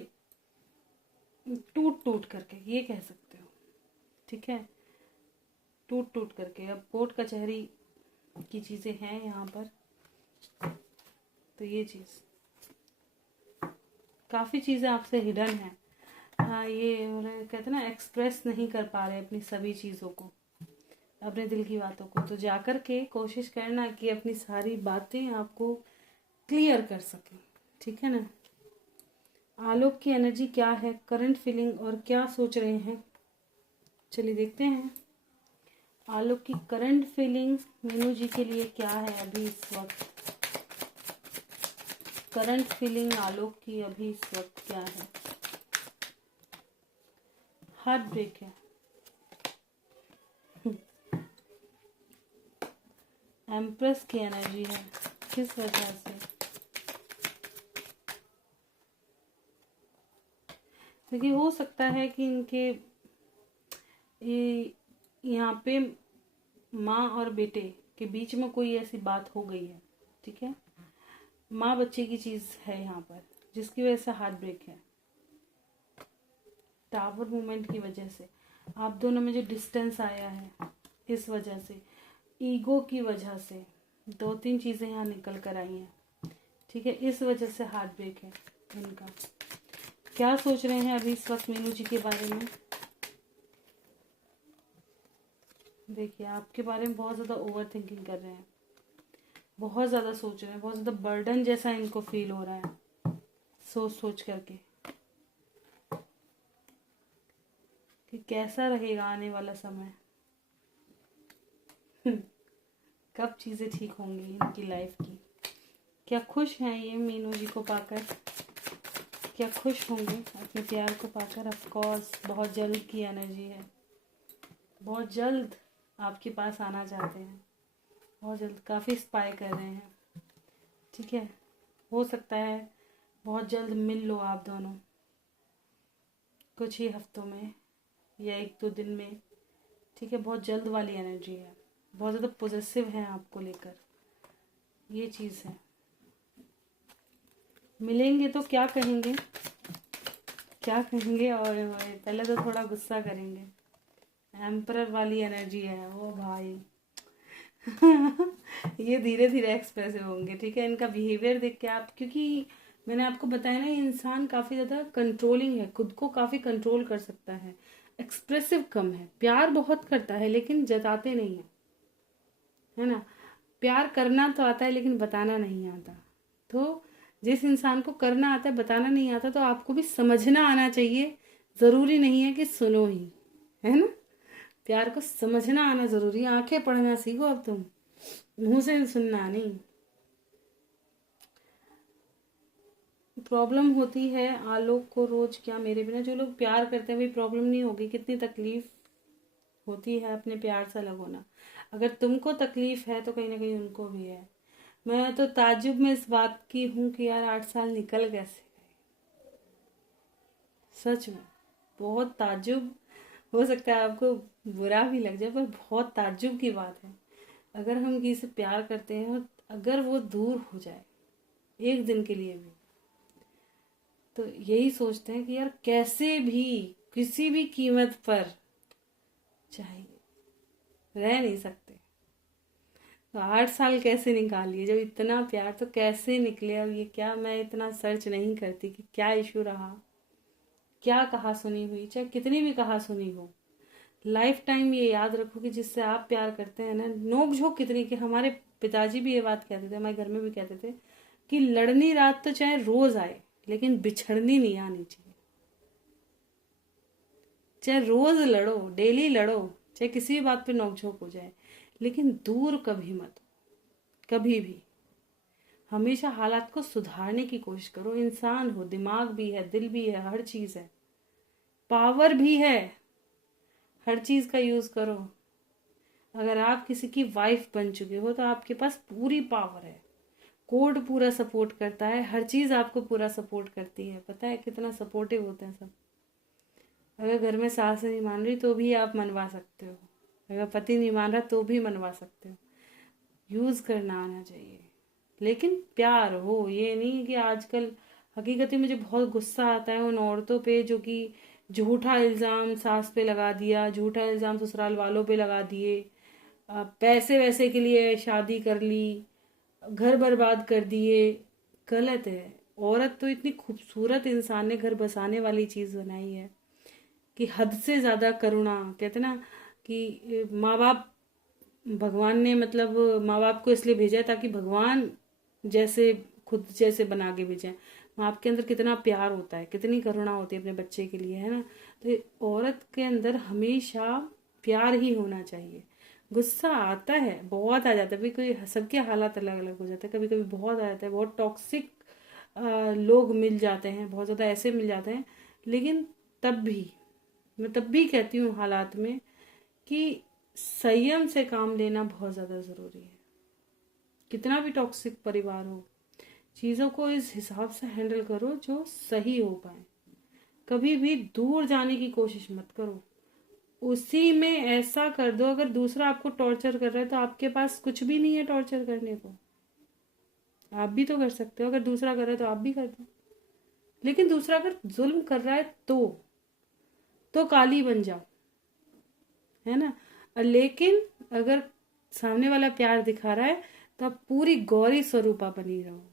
टूट टूट करके, ये कह सकते हो, ठीक है, टूट टूट करके। अब कोर्ट कचहरी की चीज़ें हैं यहाँ पर, तो ये चीज़ काफ़ी चीज़ें आपसे हिडन है। हाँ, ये कहते ना एक्सप्रेस नहीं कर पा रहे अपनी सभी चीज़ों को, अपने दिल की बातों को। तो जाकर के कोशिश करना कि अपनी सारी बातें आपको क्लियर कर सकें, ठीक है ना। आलोक की एनर्जी क्या है, करंट फीलिंग और क्या सोच रहे हैं, चलिए देखते हैं। आलोक की करंट फीलिंग मीनू जी के लिए क्या है अभी इस वक्त। करंट फीलिंग आलोक की अभी इस वक्त क्या है। हार्ट ब्रेक है, एम्प्रेस की एनर्जी है, किस वजह से। देखिए हो सकता है कि इनके ये यहाँ पे माँ और बेटे के बीच में कोई ऐसी बात हो गई है, ठीक है, माँ बच्चे की चीज़ है यहाँ पर, जिसकी वजह से हार्ट ब्रेक है। टावर मूवमेंट की वजह से आप दोनों में जो डिस्टेंस आया है, इस वजह से, ईगो की वजह से 2-3 चीज़ें यहाँ निकल कर आई हैं, ठीक है, इस वजह से हार्ट ब्रेक है इनका। क्या सोच रहे हैं अभी इस वक्त मीनू जी के बारे में। देखिए आपके बारे में बहुत ज़्यादा ओवर थिंकिंग कर रहे हैं, बहुत ज़्यादा सोच रहे हैं, बहुत ज़्यादा बर्डन जैसा इनको फील हो रहा है सोच सोच करके कि कैसा रहेगा आने वाला समय। कब चीज़ें ठीक होंगी इनकी लाइफ की। क्या खुश हैं ये मीनू जी को पाकर, क्या खुश होंगे अपने प्यार को पाकर। ऑफ कोर्स बहुत जल्द की एनर्जी है, बहुत जल्द आपके पास आना चाहते हैं, बहुत जल्द, काफ़ी स्पाई कर रहे हैं, ठीक है। हो सकता है बहुत जल्द मिल लो आप दोनों, कुछ ही हफ्तों में या 1-2 दिन में, ठीक है। बहुत जल्द वाली एनर्जी है, बहुत ज़्यादा पॉजिटिव है आपको लेकर, ये चीज़ है। मिलेंगे तो क्या कहेंगे, क्या कहेंगे, और पहले तो थोड़ा गुस्सा करेंगे। एम्परर वाली एनर्जी है वो भाई। ये धीरे धीरे एक्सप्रेसिव होंगे, ठीक है। इनका बिहेवियर देख के आप, क्योंकि मैंने आपको बताया ना, ये इंसान काफ़ी ज़्यादा कंट्रोलिंग है, खुद को काफ़ी कंट्रोल कर सकता है, एक्सप्रेसिव कम है, प्यार बहुत करता है लेकिन जताते नहीं है, है ना। प्यार करना तो आता है लेकिन बताना नहीं आता। तो जिस इंसान को करना आता है बताना नहीं आता, तो आपको भी समझना आना चाहिए, ज़रूरी नहीं है कि सुनो ही, है ना। प्यार को समझना आना ज़रूरी है, आंखें पढ़ना सीखो अब तुम, मुंह से सुनना नहीं। प्रॉब्लम होती है आलोक को रोज क्या मेरे बिना। जो लोग प्यार करते हैं वही प्रॉब्लम नहीं होगी, कितनी तकलीफ होती है अपने प्यार से अलग होना। अगर तुमको तकलीफ है तो कहीं ना कहीं उनको भी है। मैं तो ताज्जुब में इस बात की हूँ कि यार 8 साल निकल कैसे गए, सच में बहुत ताज्जुब। हो सकता है आपको बुरा भी लग जाए, पर बहुत ताज्जुब की बात है। अगर हम किसी से प्यार करते हैं और अगर वो दूर हो जाए एक दिन के लिए भी, तो यही सोचते हैं कि यार कैसे भी किसी भी कीमत पर चाहिए, रह नहीं सकते। तो 8 साल कैसे निकालिए जब इतना प्यार, तो कैसे निकले। और ये क्या, मैं इतना सर्च नहीं करती कि क्या इशू रहा, क्या कहा सुनी हुई, चाहे कितनी भी कहा सुनी हो। लाइफ टाइम ये याद रखो कि जिससे आप प्यार करते हैं ना, नोक झोंक कितनी, कि हमारे पिताजी भी ये बात कहते थे, हमारे घर में भी कहते थे कि लड़नी रात तो चाहे रोज आए लेकिन बिछड़नी नहीं आनी चाहिए। चाहे रोज लड़ो, डेली लड़ो, चाहे किसी भी बात पे नोक झोंक हो जाए, लेकिन दूर कभी मत, कभी भी। हमेशा हालात को सुधारने की कोशिश करो। इंसान हो, दिमाग भी है, दिल भी है, हर चीज है, पावर भी है, हर चीज का यूज करो। अगर आप किसी की वाइफ बन चुके हो तो आपके पास पूरी पावर है, कोर्ट पूरा सपोर्ट करता है, हर चीज आपको पूरा सपोर्ट करती है। पता है कितना सपोर्टिव होते हैं सब। अगर घर में सास नहीं मान रही तो भी आप मनवा सकते हो, अगर पति नहीं मान रहा तो भी मनवा सकते हो। यूज करना आना चाहिए, लेकिन प्यार हो। ये नहीं कि आजकल हकीकत में मुझे बहुत गुस्सा आता है उन औरतों पे जो कि झूठा इल्ज़ाम सास पे लगा दिया, झूठा इल्ज़ाम ससुराल वालों पे लगा दिए, पैसे वैसे के लिए शादी कर ली, घर बर्बाद कर दिए। गलत है। औरत तो इतनी खूबसूरत इंसान ने घर बसाने वाली चीज़ बनाई है कि हद से ज़्यादा करुणा। कहते ना कि माँ बाप, भगवान ने मतलब माँ बाप को इसलिए भेजा है ताकि भगवान जैसे खुद जैसे बना के भेजें। माँ बाप के अंदर कितना प्यार होता है, कितनी करुणा होती है अपने बच्चे के लिए, है ना। तो औरत के अंदर हमेशा प्यार ही होना चाहिए। गुस्सा आता है, बहुत आ जाता है भाई, कोई सबके हालात अलग अलग हो जाते हैं। कभी कभी बहुत आ जाता है, बहुत टॉक्सिक लोग मिल जाते हैं, बहुत ज़्यादा ऐसे मिल जाते हैं। लेकिन तब भी मैं तब भी कहती हूँ हालात में कि संयम से काम लेना बहुत ज़्यादा ज़रूरी है। कितना भी टॉक्सिक परिवार हो, चीज़ों को इस हिसाब से हैंडल करो जो सही हो पाए। कभी भी दूर जाने की कोशिश मत करो, उसी में ऐसा कर दो। अगर दूसरा आपको टॉर्चर कर रहा है तो आपके पास कुछ भी नहीं है टॉर्चर करने को, आप भी तो कर सकते हो। अगर दूसरा कर रहा है तो आप भी कर दो। लेकिन दूसरा अगर जुल्म कर रहा है तो काली बन जाओ, है ना। लेकिन अगर सामने वाला प्यार दिखा रहा है तो आप पूरी गौरी स्वरूपा बनी रहो।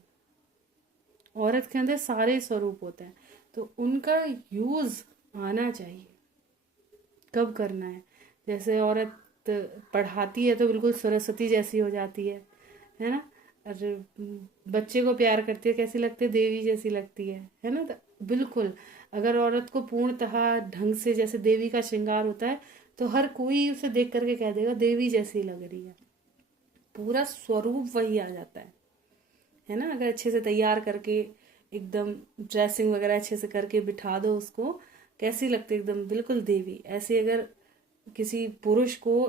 औरत के अंदर सारे स्वरूप होते हैं, तो उनका यूज आना चाहिए। कब करना है? जैसे औरत पढ़ाती है तो बिल्कुल सरस्वती जैसी हो जाती है ना। और बच्चे को प्यार करती है, कैसी लगती है? देवी जैसी लगती है ना। तो बिल्कुल, अगर औरत को पूर्णतः ढंग से जैसे देवी का श्रृंगार होता है तो हर कोई उसे देख करके कह देगा देवी जैसी लग रही है। पूरा स्वरूप वही आ जाता है ना। अगर अच्छे से तैयार करके एकदम ड्रेसिंग वगैरह अच्छे से करके बिठा दो उसको, कैसी लगती है? एकदम बिल्कुल देवी। ऐसे अगर किसी पुरुष को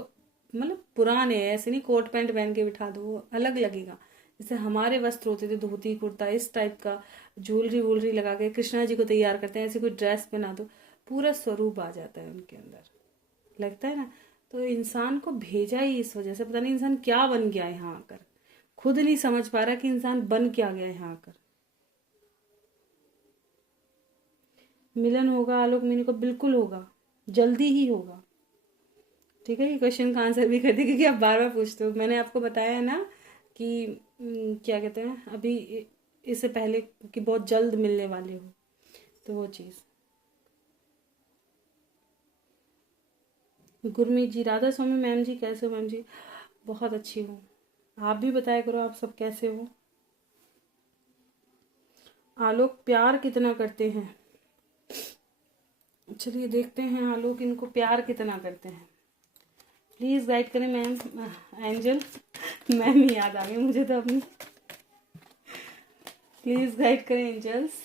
मतलब पुराने ऐसे नहीं कोट पैंट पहन के बिठा दो, वो अलग लगेगा। जैसे हमारे वस्त्र होते थे धोती कुर्ता इस टाइप का, ज्वेलरी वुलरी लगा के कृष्णा जी को तैयार करते हैं, ऐसे कोई ड्रेस पहना दो, पूरा स्वरूप आ जाता है उनके अंदर, लगता है ना। तो इंसान को भेजा ही इस वजह से, पता नहीं इंसान क्या बन गया यहाँ आकर, खुद नहीं समझ पा रहा कि इंसान बन क्या गया यहाँ आकर। मिलन होगा आलोक मीनू का, बिल्कुल होगा, जल्दी ही होगा। ठीक है, ये क्वेश्चन का आंसर भी कर दी क्योंकि आप बार बार पूछते हो। मैंने आपको बताया है ना कि क्या कहते हैं अभी इससे पहले कि बहुत जल्द मिलने वाले हो, तो वो चीज़। गुरमीत जी, राधा स्वामी मैम जी कैसे हो? मैम जी बहुत अच्छी हूँ, आप भी बताया करो आप सब कैसे हो। आलोक प्यार कितना करते हैं? चलिए देखते हैं आलोक इनको प्यार कितना करते हैं। प्लीज़ गाइड करें मैम। एंजल मैम ही याद आ गई मुझे तो अपनी। प्लीज़ गाइड करें एंजल्स।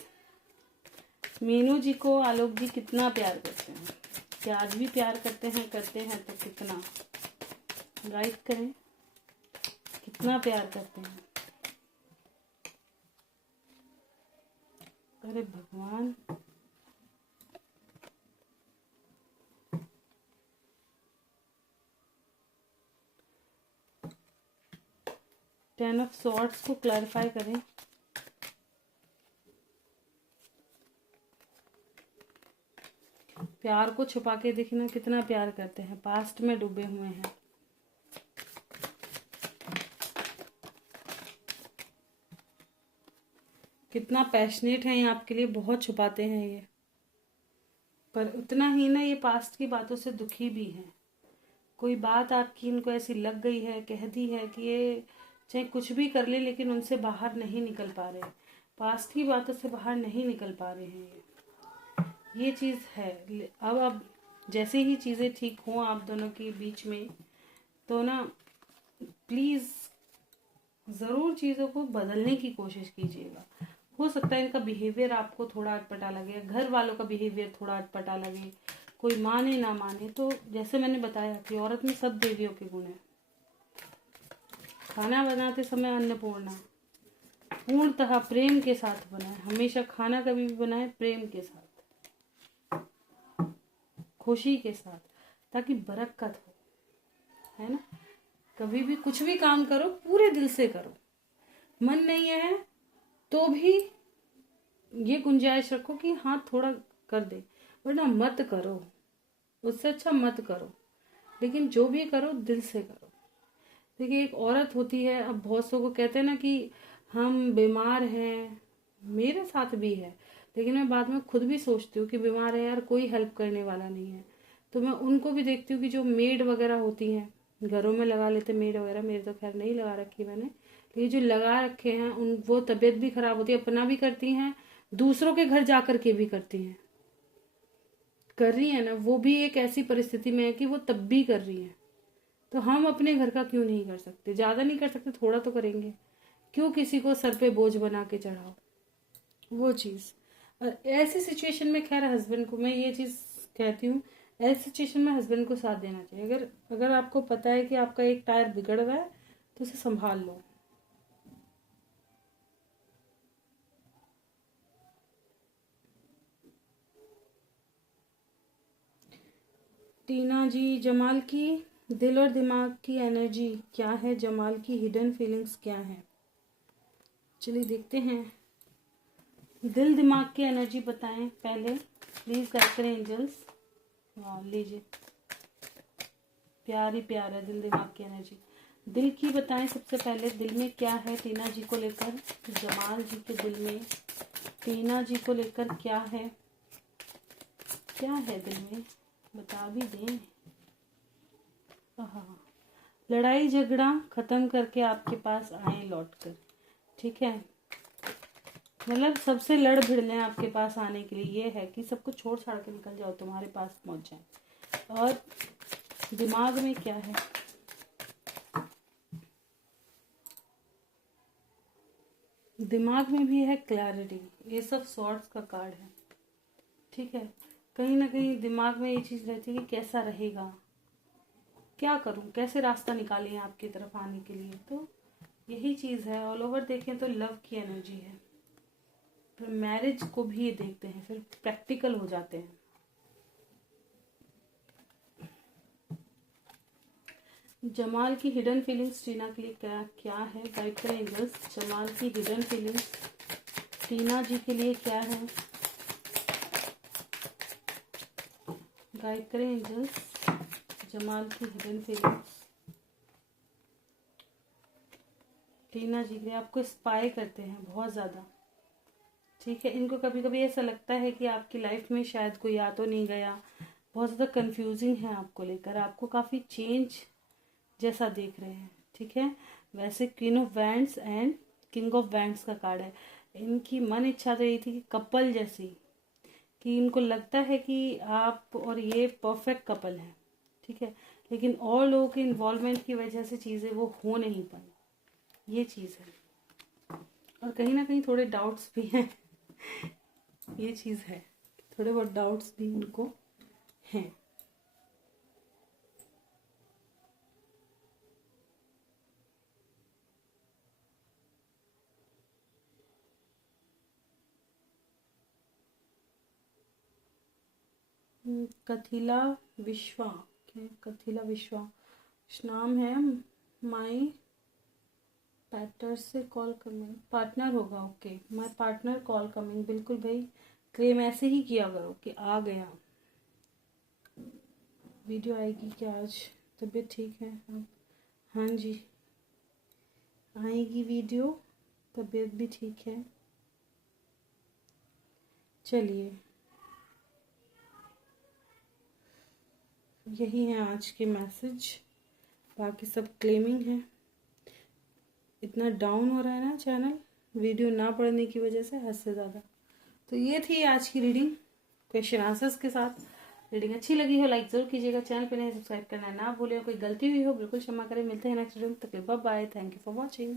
मीनू जी को आलोक जी कितना प्यार करते हैं? क्या आज भी प्यार करते हैं तो कितना? गाइड करें, कितना प्यार करते हैं? अरे भगवान, टेन ऑफ सॉर्ड्स को क्लैरिफाई करें। प्यार को छुपा के देखना कितना प्यार करते हैं, पास्ट में डूबे हुए हैं। कितना पैशनेट है ये आपके लिए, बहुत छुपाते हैं ये, पर उतना ही ना ये पास्ट की बातों से दुखी भी हैं। कोई बात आपकी इनको ऐसी लग गई है, कह दी है कि ये चाहे कुछ भी कर ले लेकिन उनसे बाहर नहीं निकल पा रहे, पास्ट की बातों से बाहर नहीं निकल पा रहे हैं। ये चीज़ है। अब जैसे ही चीज़ें ठीक हों आप दोनों के बीच में, तो ना प्लीज़ ज़रूर चीज़ों को बदलने की कोशिश कीजिएगा। हो सकता है इनका बिहेवियर आपको थोड़ा अटपटा लगे, घर वालों का बिहेवियर थोड़ा अटपटा लगे, कोई माने ना माने। तो जैसे मैंने बताया कि औरत में सब देवियों के गुण हैं। खाना बनाते समय अन्नपूर्णा, पूर्णतः प्रेम के साथ बनाए। हमेशा खाना कभी भी बनाए प्रेम के साथ, खुशी के साथ, ताकि बरकत हो, है ना। कभी भी कुछ भी काम करो पूरे दिल से करो, मन नहीं है तो भी ये गुंजाइश रखो कि हाँ थोड़ा कर दे, वरना मत करो, उससे अच्छा मत करो। लेकिन जो भी करो दिल से करो। देखिए एक औरत होती है, अब बहुत सौ को कहते हैं ना कि हम बीमार हैं, मेरे साथ भी है, लेकिन मैं बाद में खुद भी सोचती हूँ कि बीमार है यार, कोई हेल्प करने वाला नहीं है। तो मैं उनको भी देखती हूँ कि जो मेड वगैरह होती हैं, घरों में लगा लेते मेड वगैरह, मेरे तो खैर नहीं लगा रखी मैंने, लेकिन जो लगा रखे हैं उन वो तबीयत भी खराब होती है, अपना भी करती हैं, दूसरों के घर जा करके भी करती हैं, कर रही है ना, वो भी एक ऐसी परिस्थिति में है कि वो तब भी कर रही है। तो हम अपने घर का क्यों नहीं कर सकते? ज्यादा नहीं कर सकते, थोड़ा तो करेंगे। क्यों किसी को सर पे बोझ बना के चढ़ाओ, वो चीज। और ऐसी सिचुएशन में खैर हस्बैंड को मैं ये चीज कहती हूँ, ऐसी सिचुएशन में हस्बैंड को साथ देना चाहिए। अगर अगर आपको पता है कि आपका एक टायर बिगड़ रहा है तो उसे संभाल लो। टीना जी, जमाल की दिल और दिमाग की एनर्जी क्या है, जमाल की हिडन फीलिंग्स क्या है? चलिए देखते हैं। दिल दिमाग की एनर्जी बताएं पहले प्लीज, गाइड करें एंजल्स। हाँ लीजिए, प्यार ही प्यार है दिल दिमाग की एनर्जी। दिल की बताएं सबसे पहले, दिल में क्या है टीना जी को लेकर, जमाल जी के दिल में टीना जी को लेकर क्या है, क्या है दिल में, बता भी दें। हाँ, लड़ाई झगड़ा खत्म करके आपके पास आए लौट कर, ठीक है। मतलब सबसे लड़ भिड़ लें आपके पास आने के लिए, ये है कि सबको छोड़ छाड़ के निकल जाओ, तुम्हारे पास पहुंच जाए। और दिमाग में क्या है, दिमाग में भी है क्लैरिटी, ये सब सॉर्ट्स का कार्ड है, ठीक है। कहीं ना कहीं दिमाग में ये चीज रहती है कि कैसा रहेगा, क्या करूं, कैसे रास्ता निकालें आपकी तरफ आने के लिए। तो यही चीज है। ऑल ओवर देखें तो लव की एनर्जी है, फिर मैरिज को भी ये देखते हैं, फिर प्रैक्टिकल हो जाते हैं। जमाल की हिडन फीलिंग्स टीना के लिए क्या क्या है, गाइड करें एंजल्स। जमाल की हिडन फीलिंग्स टीना जी के लिए क्या है, गाइड करें एंजल्स। जमाल की हिडन फीलिंग्स टीना जी के लिए, आपको स्पाई करते हैं बहुत ज़्यादा, ठीक है। इनको कभी कभी ऐसा लगता है कि आपकी लाइफ में शायद कोई आ तो नहीं गया, बहुत ज़्यादा कंफ्यूजिंग है आपको लेकर, आपको काफ़ी चेंज जैसा देख रहे हैं, ठीक है। वैसे queen of wands and king of wands का कार्ड है। इनकी मन इच्छा तो यही थी कि कपल जैसी, कि इनको लगता है कि आप और ये परफेक्ट कपल है, ठीक है। लेकिन और लोगों के इन्वॉल्वमेंट की वजह से चीज़ें वो हो नहीं पाई, ये चीज़ है। और कहीं ना कहीं थोड़े डाउट्स भी हैं, ये चीज़ है, थोड़े बहुत डाउट्स भी इनको हैं। कथिला विश्वा, क्या कथिला विश्वा नाम है। माई पार्टनर से कॉल कमिंग, पार्टनर होगा, okay. My partner call coming, बिल्कुल भाई, क्लेम ऐसे ही किया करो कि आ गया। वीडियो आएगी क्या आज, तबीयत ठीक है अब? हाँ जी आएगी वीडियो, तबीयत भी ठीक है। चलिए यही है आज के मैसेज, बाकी सब क्लेमिंग है। इतना डाउन हो रहा है ना चैनल वीडियो ना पढ़ने की वजह से, हद से ज़्यादा। तो ये थी आज की रीडिंग क्वेश्चन आंसर्स के साथ। रीडिंग अच्छी लगी हो लाइक जरूर कीजिएगा, चैनल पे नहीं सब्सक्राइब करना ना भूलें, कोई गलती हुई हो बिल्कुल क्षमा करें। मिलते हैं नेक्स्ट वीडियो में, तक bye bye, thank you for watching.